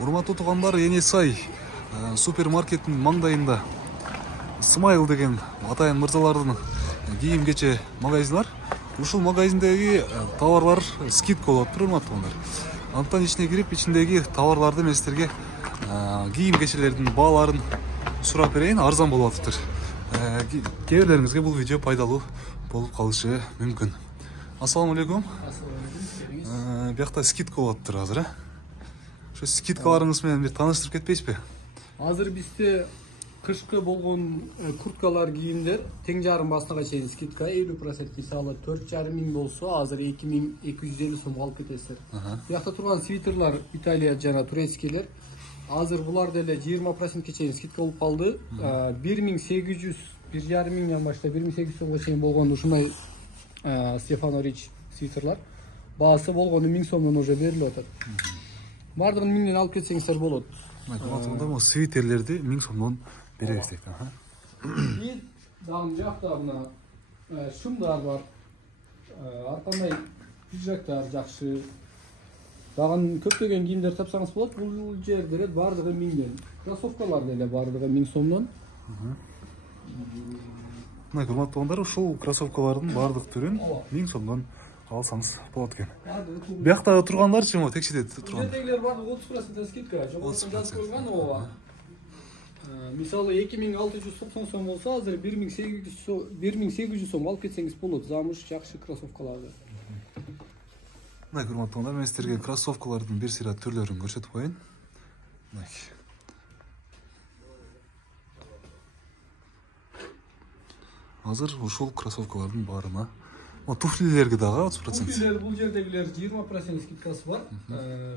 Урматтуу туугандар, Эне Сай супермаркеттин маңдайында Смайл деген атайын мырзалардын кийим кече магазини бар. Ушул магазиндеги товарлар скидка болуп тур, урматтуу туугандар. Антан ичине кирип, ичиндеги товарларды мен силерге кийим кечелердин бааларын сурап берейин, арзан болуп атыптыр. Кээ бирлериңизге бул видео пайдалуу болуп калышы мүмкүн. Ассаламу алейкум. Биякта скидка болуп атыптыр азыр, Ошо скидкаларыңыз менен бир тааныштырып кетпейсизби? Азыр бизде кышкы болгон курткалар, кийимдер тең жарым басынага чейин скидка 50%. Мисалы 4,5 миң болсо, азыр 2250 сомго алып кетесиздер. Биякта турган свитерлар Италия жана турецкийлер азыр булар деле 20%ке чейин скидка болуп калды. 1800, 1,5 миңден баштап 1800 сомго чейин болгон ушундай Стефано Рич свитерлар баасы болгону 1000 сомдон уже берилип атат. Бардыгын 1000ден алып кетсеңиздер болот. Ошондо свитерлерди 1000 сомдон беребиз дейт. И дагы жакта мына шумдар бар. Ар кандай пиджактар жакшы. Дагы көптөгөн кийимдер тапсаңыз болот. Бул жерде деле бардыгы 1000ден. Кроссовкалар деле бардыгы 1000 сомдон. Мына урматтуу туугандар, ушул кроссовкалардын бардык түрүн 1000 сомдон алсаңыз болот экен. Бияктагы тургандарчы, мо текшеде турган? Жердегилер бардыгы 30% скидка. Жогоруда жазып койгон ооба. Мисалы 2690 сом болсо, азыр 1800 сом алып кетсеңиз болот. Замуш жакшы кроссовкаларды. Мына урматтуу туугандар, мен силерге кроссовкалардын бир сыйра түрлөрүн көрсөтүп коеюн. Азыр ушул кроссовкалардын баарына, туфлилерге дагы 30%. Туфлилер бул жердегилер 20% скидкасы бар.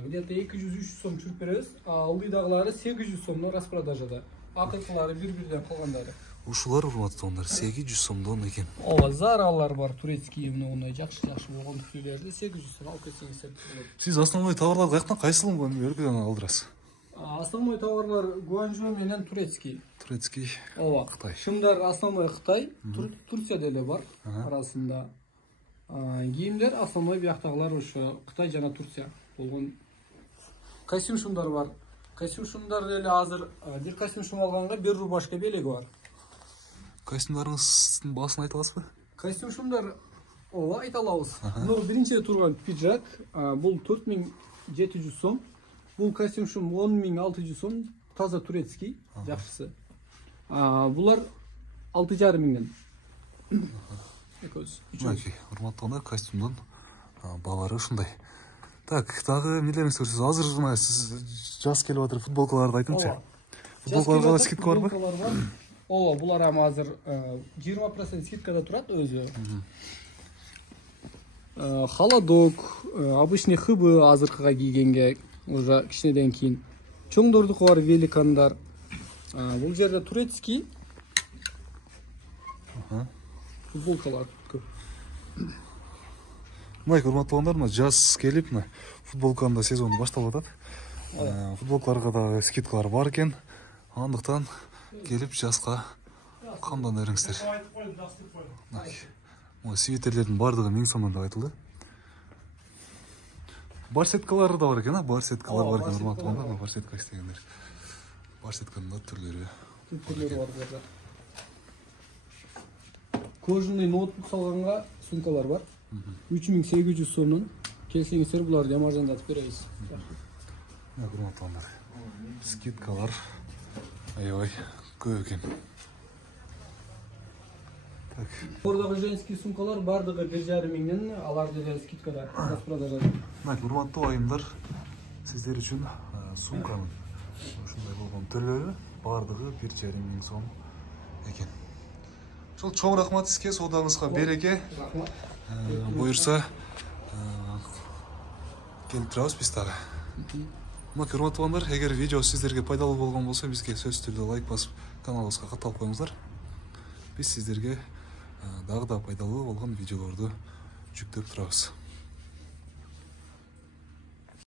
Где-то 200-300 сом чүрүп беребиз. Алдыдагылары 800 сомдон распродажада. Акыркылары бир-бирден калгандары. Ушулар урматтуу туугандар 800 сомдон экен. Ооба, Заралар бар, турецкий мындай жакшы болгон туфлилерди 800 сом алып кетсеңиздер болот. Сиз основной товарларды каяктан, кайсы өлкөдөн алдырасыз? Основной товарлар Гуанчжоу менен турецкий. Турецкий. Ооба. Кытай. Шумдар основной Кытай, Турция деле бар арасында. Кийимдер основной бияктагылар ошо Кытай жана Турция болгон. Костюм шумдар бар. Костюм шумдар деле азыр бир костюм шум алганга 1 рубашка белеги бар. Костюмдарыңыздын баасын айта аласызбы? Костюм шумдар ооба айта алабыз. Мына биринчи турган пиджак, бул 4700 сом. Бул костюм шум 10600 сом, таза турецкий, жакшысы. Булар 6,5 миңден. Урматтуу костюмдун баалары ушундай. Так, дагы эмнелериңизди көрсөтөсүз? Азыр мына сиз жаз келип атыр, футболкаларды айтыңызчы. Футболкаларга скидка барбы? Ооба, булар азыр 20% скидкада турат өзү. Холодок, обычный хыбы азыркыга кийгенге уже кичинеден кийин. Чоңдордуку бар великандар. Бул жерде турецкий футболкалар көп. Мына урматтуу туугандар, жаз келип, футболканын да сезону башталып атат. Футболкаларга да скидкалар бар экен. Андыктан келип жазга камдан бериңиздер. Свитерлердин бардыгы 1000 сомдон деп айтылды. Барсеткалар да бар экен, барсеткалар бар экен, урматтуу туугандар, барсетка истегендер. Барсетканын да түрлөрү бар burada. Кожаный ноутбук салганга сумкалар бар. 3800 сомдон. Келсеңиздер буларды арзандатып беребиз. Урматтуу туугандар, скидкалар аябай көп экен. Так. Бордогу женский сумкалар бардыгы 1,5 миңден, алар деле скидкада, распродажада. Урматтуу айымдар, сиздер үчүн сумканын ушундай болгон түрлөрү бардыгы 1,5 миң сом экен. Ошол чоң рахмат сизге, соодаңызга береке. Буюрса келип турабыз биз дагы. Урматтуу туугандар, эгер видео сиздерге пайдалуу болгон болсо, бизге сөзсүз түрдө лайк басып, каналыбызга катталып коюңуздар. Биз сиздерге дагы да пайдалуу болгон видеолорду жүктөп турабыз.